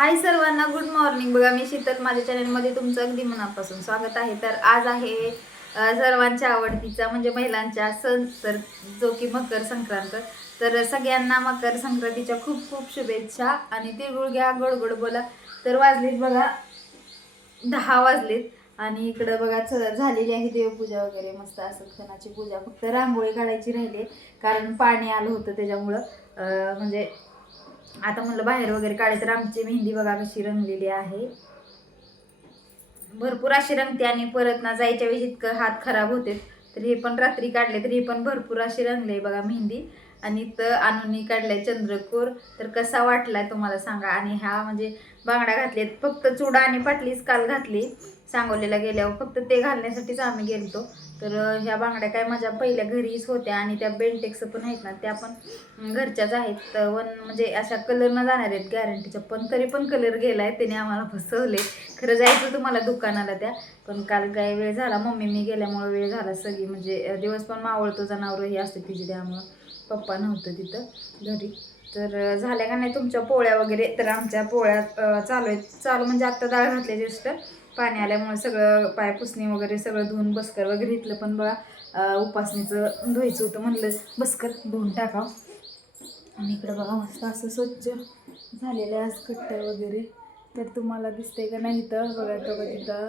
हाय सर्वांना, good morning. बघा, मी शीतल, माझ्या चॅनलमध्ये तुमचं अगदी मनापासून स्वागत आहे. तर आज आहे सर्वांच्या आवडतीचा म्हणजे महिलांच्या सण, तर जो की मकर संक्रांत. तर सगळ्यांना मकर संक्रांतीच्या खूप खूप शुभेच्छा आणि तिळगुळ घ्या, गोड गोड बोला. तर वाजलेत बघा 10 वाजलेत आणि इकडं बघा झालेली आहे देवपूजा वगैरे, मस्त असं सणाची पूजा. फक्त रांगोळी काढायची राहिली कारण पाणी आलं होतं त्याच्यामुळं म्हणजे आता म्हणलं बाहेर वगैरे काढायचं. तर आमची मेहंदी बघा कशी रंगलेली आहे, भरपूर अशी रंगते आणि परत ना जायच्या वेळी इतकं हात खराब होते. तर हे पण रात्री काढले तर हे पण भरपूर अशी रंगले बघा मेहंदी. आणि इथं आणून काढलाय चंद्रकोर. तर कसा वाटलाय तुम्हाला सांगा. आणि ह्या म्हणजे बांगड्या घातलेत, फक्त चुडा आणि पाटलीच काल घातली सांगोलीला गेल्यावर, फक्त ते घालण्यासाठीच आम्ही गेलतो. तर ह्या बांगड्या काय माझ्या पहिल्या घरीच होत्या आणि त्या बेंटेक्स पण आहेत ना, त्या पण घरच्याच आहेत. म्हणजे अशा कलर न जाणार आहेत गॅरंटीच्या, पण तरी पण कलर गेलाय, त्याने आम्हाला फसवले. खरं जायचं तुम्हाला दुकानाला त्या, पण काल काय वेळ झाला, मम्मी मी गेल्यामुळे वेळ झाला. सगळी म्हणजे दिवस पण मावळतो, जनावरही असते तिची, त्यामुळं पप्पा नव्हतं तिथं घरी. तर झाल्या का नाही तुमच्या पोळ्या वगैरे? तर आमच्या पोळ्या चालू आहेत. चालू म्हणजे आत्ता डाळ घातल्या जस्ट, पाणी आल्यामुळे सगळं पायपुसणी वगैरे सगळं धुवून बसकर वगैरे इथलं पण बघा उपासणीचं धुवायचं होतं, म्हणलं बसकर धुवून टाकावं. आणि इकडं बघा मस्त असं स्वच्छ झालेलं आहे आज कट्ट्या वगैरे. तर तुम्हाला दिसतंय का नाही? तर बघा तिथं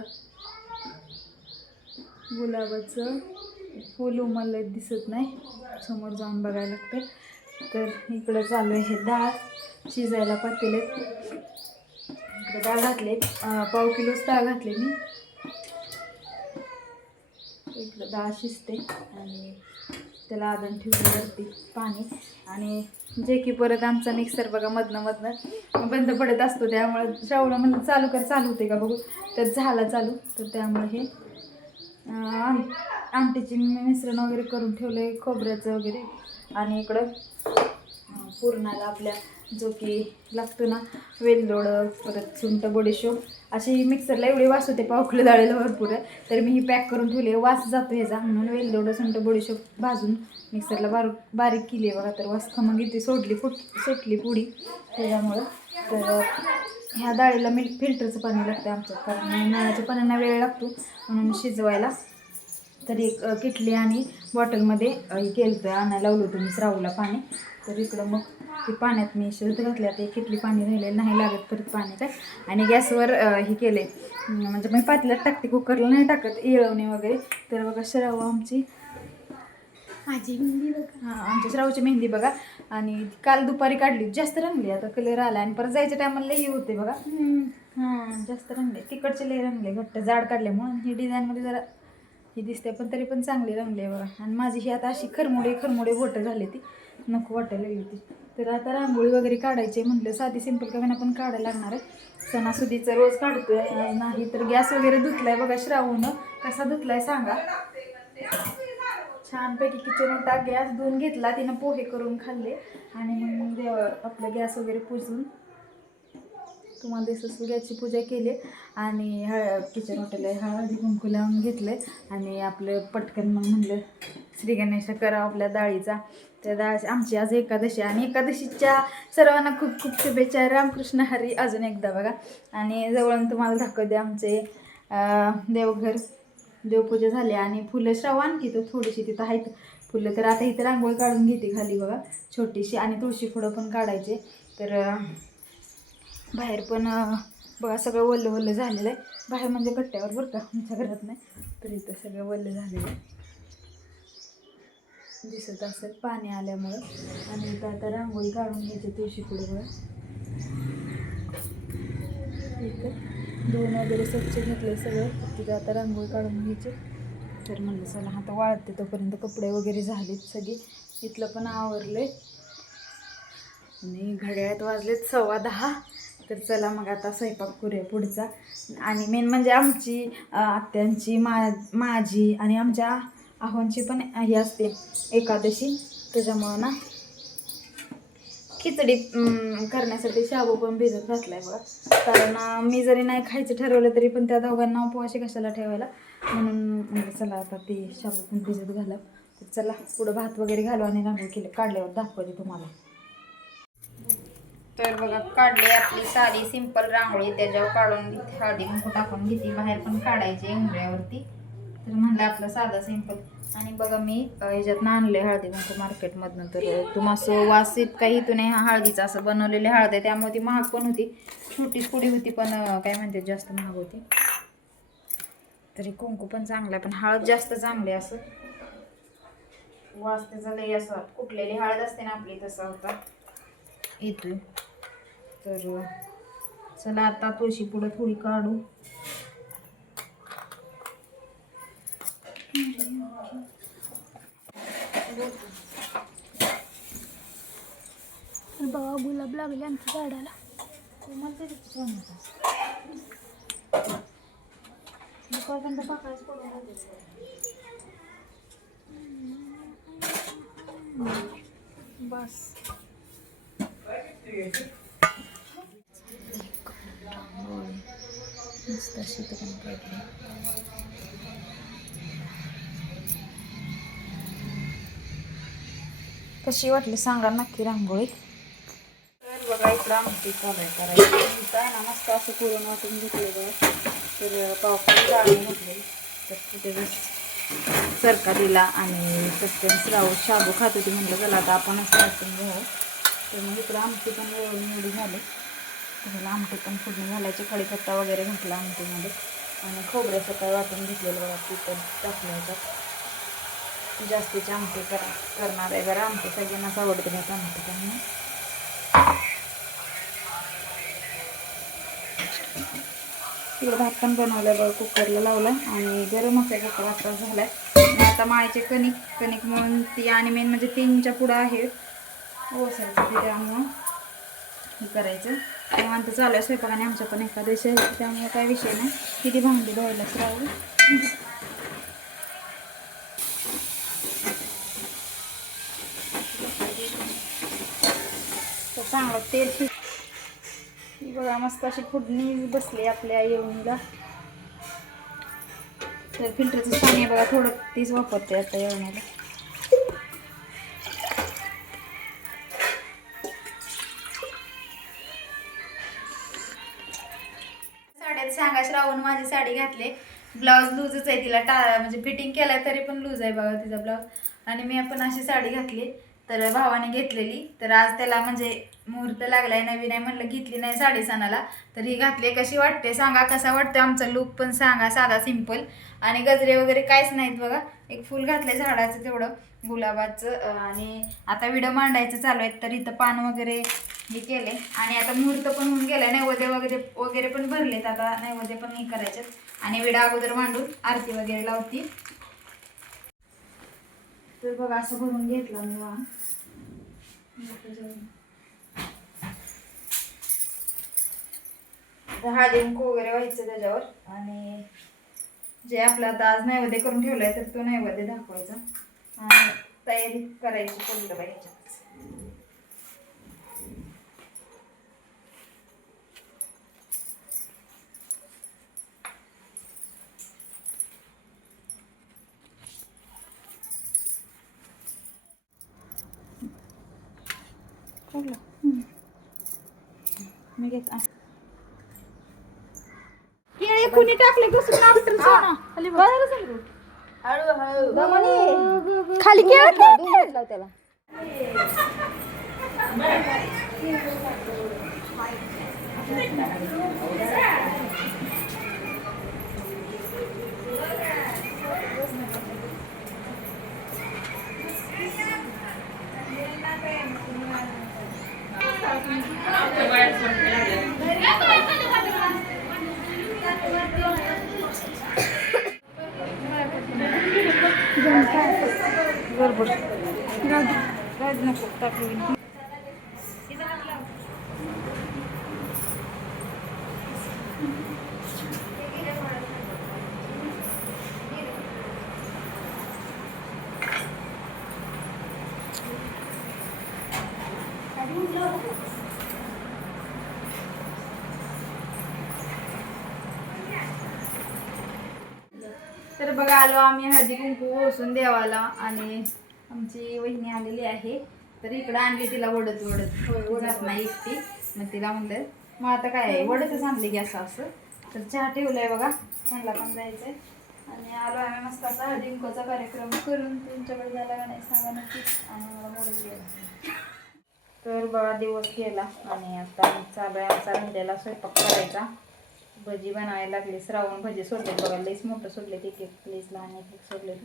गुलाबाचं फूल उमललं दिसत नाही, समोर जाऊन बघायला लागतं. तर इकडं चालू आहे डाळ शिजायला पातेल्यात. इकडे डाळ घातले, पाव किलोच डाळ घातले मी. इकडं डाळ शिजते आणि त्याला आदन ठेवल्यावरती पाणी. आणि जे की परत आमचा मिक्सर बघा मधनं बंद पडत असतो, त्यामुळे श्रावणा म्हणलं चालू कर, चालू होते का बघू, तर झाला चालू. तर त्यामुळे हे आमटीची मिश्रण वगैरे करून ठेवलं खोबऱ्याचं वगैरे. आणि इकडं पुरणाला आपल्या जो की लागतो ना, वेलदोड, परत सुंठ, बडीशोप, अशी मिक्सरला एवढी वास होते, पाव किलो डाळीला भरपूर आहे. तर मी ही पॅक करून ठेवली, वास जातो ह्याचा, म्हणून वेलदोड, सुंठ, बडीशोप भाजून मिक्सरला बारीक केली आहे बघा. तर वास खमंग इथे सुटली पुडी त्याच्यामुळं. तर ह्या डाळीला फिल्टरचं पाणी लागतं आमच्यात, कारण नळाच्या पाण्याला वेळ लागतो म्हणून शिजवायला. तर एक किटली आणि बॉटलमध्ये केलं, आणायला लावलं होतं मी श्रावूला पाणी. तर इकडं मग ते पाण्यात मी शिजत घातले. आता एक किटली पाणी राहिलेलं नाही लागत परत पाणी काय. आणि गॅसवर हे केले, म्हणजे मी पातेल्यात टाकते, कुकरला नाही टाकत, इळवणे वगैरे. तर बघा श्रावू आमची, माझी मेहंदी बघा, हां आमच्या श्रावूची मेहंदी बघा. आणि काल दुपारी काढली, जास्त रंगली, आता कलर आला. आणि परत जायच्या टायमाला हे होते बघा, हां जास्त रंगले, तिकडचे लय रंगले, घट्ट जाड काढल्यामुळं. ही डिझाईनमध्ये जरा ही दिसते, पण तरी पण चांगली रंगली आहे बघा. आणि माझी ही आता अशी खरमुडे बोटं झाली, ती नको वाटायला लागली ती. तर आता रांगोळी वगैरे काढायची म्हटलं, साधी सिंपल का पण काढायला लागणार आहे. सणासुदीचं रोज काढतोय, नाही तर गॅस वगैरे धुतलाय बघा श्रावून. कसा धुतलाय सांगा, छानपैकी किचन ओटा गॅस धुवून घेतला, तिनं पोहे करून खाल्ले. आणि मग आपलं गॅस वगैरे पुसून तुम्हाला दिसत गॅसची पूजा केली. आणि किचन ओट्याला हळदी कुंकू लावून घेतलं. आणि आपलं पटकन मग म्हणलं श्री गणेश करावं आपल्या डाळीचा. त्या डाळ आमची आज एकादशी, आणि एकादशीच्या सर्वांना खूप खूप शुभेच्छा. रामकृष्ण हरी अजून एकदा बघा. आणि जवळून तुम्हाला दाखवते आमचे देवघर, देवपूजा झाली. आणि फुलं श्रावण की तर थोडीशी तिथं आहेत फुलं. तर आता इथं रांगोळी काढून घेते खाली बघा छोटीशी, आणि तुळशी फुलं पण काढायचे. तर बाहेर पण बघा सगळं वल्लं झालेलं आहे. बाहेर म्हणजे कट्ट्यावर बरं का, आमच्या घरात नाही. तर इथं सगळं वल्लं झालेलं आहे, दिसत असेल पाणी आल्यामुळं. आणि इथं आता रांगोळी काढून घ्यायची तुळशी पुढे बघा. इथं धुवून वगैरे स्वच्छ घेतलं सगळं, तिथं आता रांगोळी काढून घ्यायची. तर म्हणलं चला आता वाळते तोपर्यंत कपडे वगैरे झालेत सगळे, इथलं पण आवरले. आणि घड्याळात वाजलेत 10:15. तर चला मग आता स्वयंपाक करूया पुढचा. आणि मेन म्हणजे आमची आत्यांची, माझी आणि आमच्या आहोंची पण ही असते एकादशी. त्याच्यामुळं ना खिचडी करण्यासाठी शाबू पण भिजत घातला आहे बघा. कारण मी जरी नाही खायचं ठरवलं तरी पण त्या दोघांना उपवाशी कशाला ठेवायला, म्हणून म्हणजे चला आता ते शाबू पण भिजत घाला. तर चला पुढं भात वगैरे घालू आणि रांगोळी काढल्यावर दाखवते तुम्हाला. तर बघा काढली आपली साधी सिंपल रांगोळी, त्याच्यावर काढून हळदी कुंकू टाकून घेतली. बाहेर पण काढायची उंबऱ्यावरती, तर म्हणलं आपलं साधा सिंपल. आणि बघा मी ह्याच्यातनं आणले हळदी कुंकू मार्केटमधनं. तर तुम्हाला वास इतका इथून नाही, हा हळदीचा असं बनवलेले हळद आहे, त्यामुळे ती महाग पण होती. छोटीच पुडी होती पण काय म्हणते जास्त महाग होती. तरी कुंकू पण चांगला आहे, पण हळद जास्त चांगली. असं वास त्याचा लई असं कुठलेली हळद असते ना आपली तसा होता येतोय. तर चला आता तुळशी पुढे थोडी काढू. बघा गुलाब लागले आमच्या झाडाला. बस मस्त अशी पण काढली. कशी वाटली सांगा नक्की रांगोळी. तर बघा इकडं आमटी चालू करायची आहे ना, मस्त असं करून वाटून घेतलं बघा. तर पावसाळी जाळी घेतली, तर कुठे सरका दिला आणि सस्पेन्स राहू शाबू खात होती. म्हटलं चला आता आपणच वाटून घ्यावं. तर मग इकडं आमटी पण एवढी झाली. त्याला आमटी पण फोडणी घालायची, कढीपत्ता वगैरे घातला आमटीमध्ये आणि खोबरं सकाळी वाटून घेतलेलं बघा, ती पण टाकलं होतं. जास्तीची आमटी करणार आहे जरा, आमटी सगळ्यांनाच आवडते घ्यायचं आमटी. त्यामुळे तिकडं भात पण बनवलं बघा, कुकरला लावला आणि गरम असायचा कुकर आता झालाय. आणि आता माळीचे कणिक म्हणून ती, आणि मेन म्हणजे 3च्या पुढं आहे ओसायचं ते, त्यामुळं हे करायचं. निवांत चालू आहे स्वयंपाक. आणि आमच्या पण एखाद्याशी आहे, त्यामुळे काय विषय नाही. किती भांडी धुवायलाच राहू. तर चांगलं तेल बघा, मस्त अशी फोडणी बसली आपल्या येवणीला. तर फिल्टरचं पाणी बघा थोडं तीच वापरते आता येवण्याला. साड्यात सांगा श्रावण माझी साडी घातली. ब्लाऊज लूजच आहे, तिला म्हणजे फिटिंग केलाय तरी पण लूज आहे बघा तिचा ब्लाऊज. आणि मी पण अशी साडी घातली, तर भावाने घेतलेली. तर आज त्याला म्हणजे मुहूर्त लागलाय, नवीन आहे म्हणलं घेतली नाही साडी सणाला, तर ही घातली. कशी वाटते सांगा, कसा वाटतं आमचा लुक पण सांगा, साधा सिंपल. आणि गजरे वगैरे काहीच नाहीत बघा, एक फुल घातलंय झाडाचं तेवढं गुलाबाचं. आणि आता विडं मांडायचं चालू आहे, तर इथं पान वगैरे हे केले. आणि आता मुहूर्त पण होऊन गेलाय, नैवेद्य वगैरे पण भरलेत. आता नैवेद्य पण हे करायचे आणि विडा अगोदर मांडून आरती वगैरे लावती. तर बघा असं भरून घेतलं मी वाण. हळदी कुंकू वगैरे व्हायचं त्याच्यावर. आणि जे आपलं आता आज नैवेद्य करून ठेवलाय, तर तो नैवेद्य दाखवायचा आणि तयारी करायची पडलं पाहिजे. मी घेत केळी कुणी टाकले घुसून आवडतं सोना खाली खाली केळं त्याला. बरोबर नको टाकलं. तर बघा आलो आम्ही हळदी कुंकू ओसून देवाला. आणि आमची वहिनी आलेली आहे, तर इकडं आणली तिला ओढत जात नाही एकटी. मग तिला म्हणलं मग आता काय आहे वडतच आणली की असं तर चहा ठेवलाय बघा, त्यांना पण जायचंय. आणि आलो आम्ही मस्त असा हळदी कुंकवाचा कार्यक्रम करून. तुमच्याकडे झाला का नाही सांगा नक्कीच. आणि मला मोडच गेला. तर बघा दिवस गेला आणि आता चालू आहे आमचा राहिलेला स्वयंपाक करायचा. भजी बनवायला लागली. श्रावण भजी सोडले बघा, लईच मोठं सोडले, एक एक लईच लहान एक एक सोडले.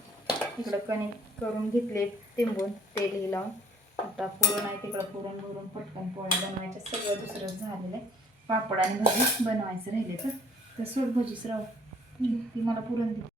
इकडं कणिक करून घेतले तिंबून तेलही लावून. आता पुरण आहे तिकडं पुरण भरून पटकन पोळ्या बनवायच्या. सगळं दुसरंच झालेलं आहे. पापड आणि भजी बनवायचं राहिले तर सोड भजी श्रावण ती मला पुरण दे.